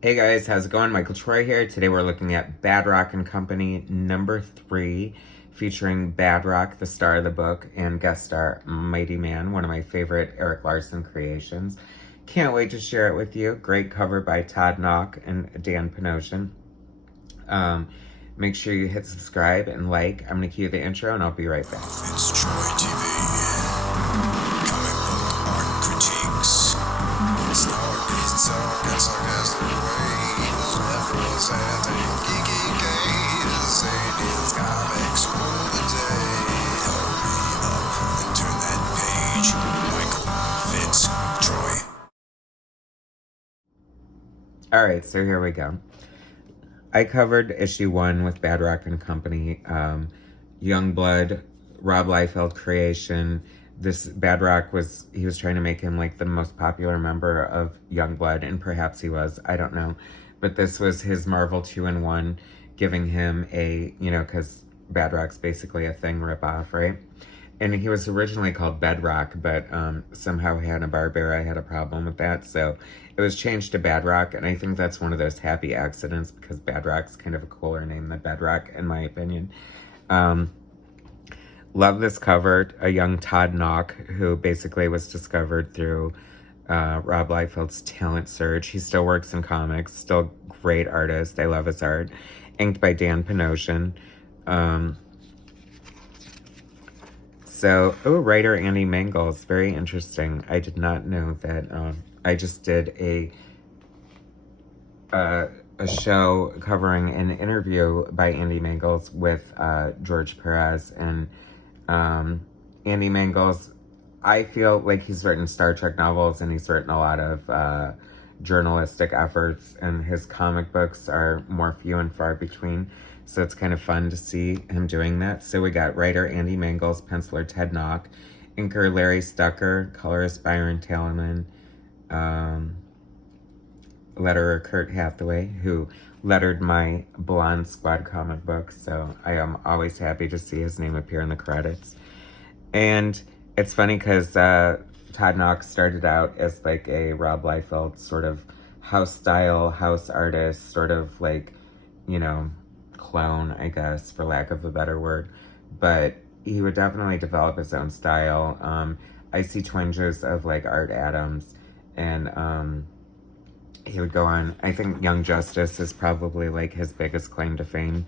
Hey guys, how's it going? Michael Troy here. Today we're looking at Badrock and Company number 3, featuring Badrock, the star of the book, and guest star Mighty Man, one of my favorite Erik Larsen creations. Can't wait to share it with you. Great cover by Todd, Nauck, and Dan Panosian. Make sure you hit subscribe and like. I'm going to cue the intro and I'll be right back. FitzTroytv, comic book art critiques. It's not pizza and sarcastic ways. Levels and geeky gaze. Aliens, comics, rule the day. Hurry up and turn that page. Michael FitzTroy. Alright, so here we go. I covered issue 1 with Badrock and Company, Youngblood, Rob Liefeld creation. This Badrock was trying to make him like the most popular member of Youngblood, and perhaps he was, I don't know. But this was his Marvel 2-in-1, giving him a, because Badrock's basically a Thing ripoff, right? And he was originally called Bedrock, but somehow Hanna-Barbera had a problem with that, so it was changed to Badrock, and I think that's one of those happy accidents because Badrock's kind of a cooler name than Bedrock, in my opinion. Love this cover. A young Todd Nauck, who basically was discovered through Rob Liefeld's talent surge. He still works in comics, still great artist. I love his art. Inked by Dan Panosian. Writer Andy Mangels, very interesting. I did not know that. I just did a show covering an interview by Andy Mangels with George Perez, and Andy Mangels, I feel like he's written Star Trek novels and he's written a lot of journalistic efforts, and his comic books are more few and far between. So it's kind of fun to see him doing that. So we got writer Andy Mangels, penciler Ted Nauck, inker Larry Stucker, colorist Byron Talman, letterer Kurt Hathaway, who lettered my Blonde Squad comic book. So I am always happy to see his name appear in the credits. And it's funny because Todd Nauck started out as like a Rob Liefeld sort of house artist, sort of like, clone, I guess, for lack of a better word. But he would definitely develop his own style. I see twinges of like Art Adams, and he would go on. I think Young Justice is probably like his biggest claim to fame.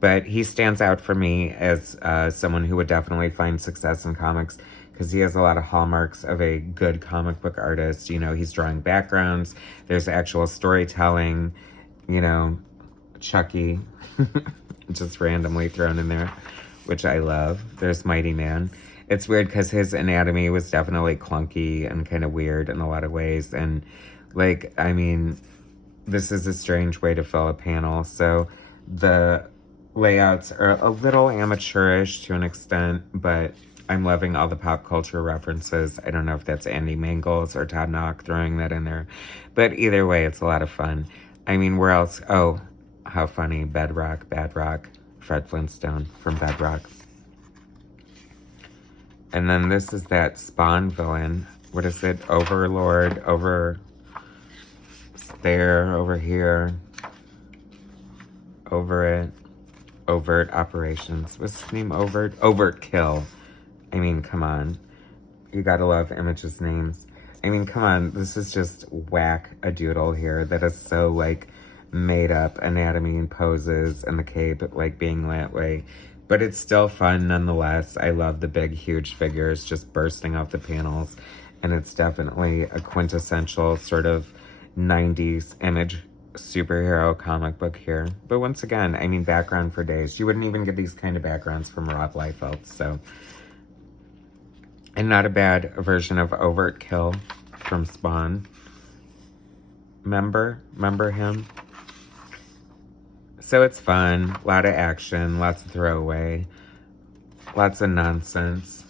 But he stands out for me as someone who would definitely find success in comics because he has a lot of hallmarks of a good comic book artist. He's drawing backgrounds. There's actual storytelling, Chucky, just randomly thrown in there, which I love. There's Mighty Man. It's weird because his anatomy was definitely clunky and kind of weird in a lot of ways. And, this is a strange way to fill a panel. So the layouts are a little amateurish to an extent, but I'm loving all the pop culture references. I don't know if that's Andy Mangels or Todd Nauck throwing that in there, but either way, it's a lot of fun. Where else? Oh, how funny. Badrock, Fred Flintstone from Bedrock. And then this is that Spawn villain. What is it? Overlord, over there, over here, over it. Overt Operations. What's his name? Overtkill. Come on. You gotta love Image's names. Come on. This is just whack-a-doodle here that is so, made up anatomy and poses and the cape, being that way. But it's still fun nonetheless. I love the big, huge figures just bursting off the panels. And it's definitely a quintessential sort of 90s Image superhero comic book here. But once again, background for days. You wouldn't even get these kind of backgrounds from Rob Liefeld, so. And not a bad version of Overtkill from Spawn. Remember him? So it's fun, a lot of action, lots of throwaway, lots of nonsense,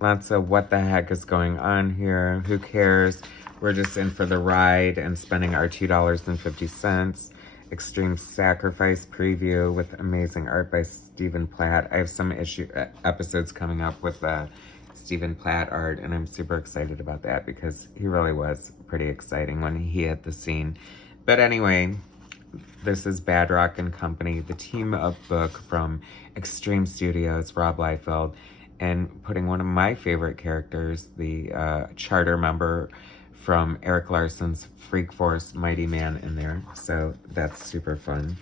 lots of what the heck is going on here, who cares? We're just in for the ride and spending our $2.50. Extreme Sacrifice preview with amazing art by Stephen Platt. I have some episodes coming up with Stephen Platt art, and I'm super excited about that because he really was pretty exciting when he hit the scene. But anyway, this is Badrock and Company, the team up book from Extreme Studios, Rob Liefeld, and putting one of my favorite characters, the charter member from Erik Larsen's Freak Force Mighty Man, in there. So that's super fun.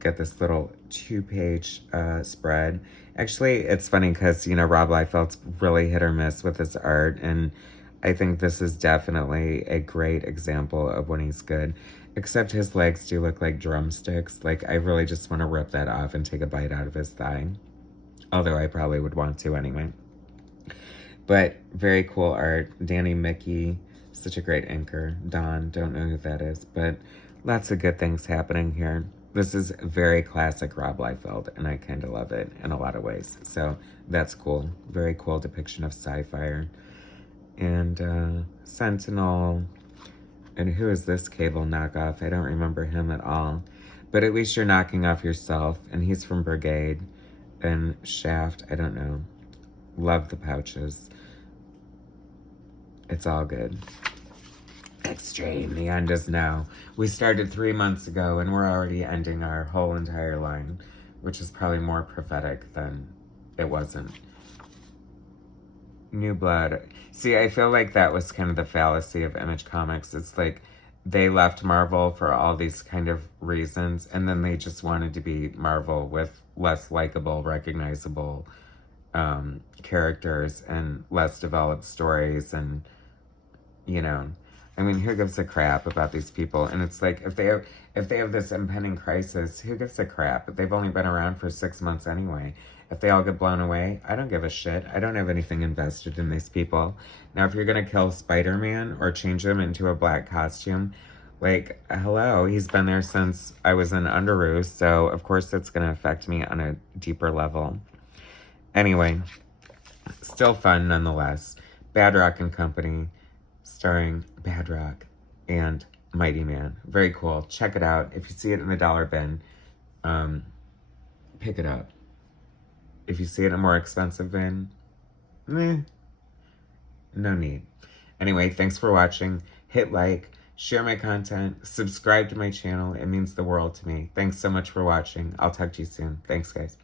Get this little 2-page spread. Actually, it's funny because, you know, Rob Liefeld's really hit or miss with his art, and I think this is definitely a great example of when he's good. Except his legs do look like drumsticks. Like, I really just want to rip that off and take a bite out of his thigh. Although I probably would want to anyway. But very cool art. Danny Mickey, such a great inker. Don, don't know who that is. But lots of good things happening here. This is very classic Rob Liefeld, and I kind of love it in a lot of ways. So that's cool. Very cool depiction of sci-fi. And Sentinel. And who is this Cable knockoff? I don't remember him at all. But at least you're knocking off yourself. And he's from Brigade. And Shaft, I don't know. Love the pouches. It's all good. Extreme, the end is now. We started 3 months ago, and we're already ending our whole entire line, which is probably more prophetic than it wasn't. New Blood. See, I feel like that was kind of the fallacy of Image Comics. It's like they left Marvel for all these kind of reasons, and then they just wanted to be Marvel with less likable, recognizable characters and less developed stories. And, you know, I mean, who gives a crap about these people? And it's like, if they have this impending crisis, who gives a crap? They've only been around for 6 months anyway. If they all get blown away, I don't give a shit. I don't have anything invested in these people. Now, if you're going to kill Spider-Man or change him into a black costume, like, hello, he's been there since I was in Underoos, so of course that's going to affect me on a deeper level. Anyway, still fun nonetheless. Badrock and Company, starring Badrock and Mighty Man. Very cool. Check it out. If you see it in the dollar bin, pick it up. If you see it in a more expensive bin, no need. Anyway, thanks for watching. Hit like, share my content, subscribe to my channel. It means the world to me. Thanks so much for watching. I'll talk to you soon. Thanks, guys.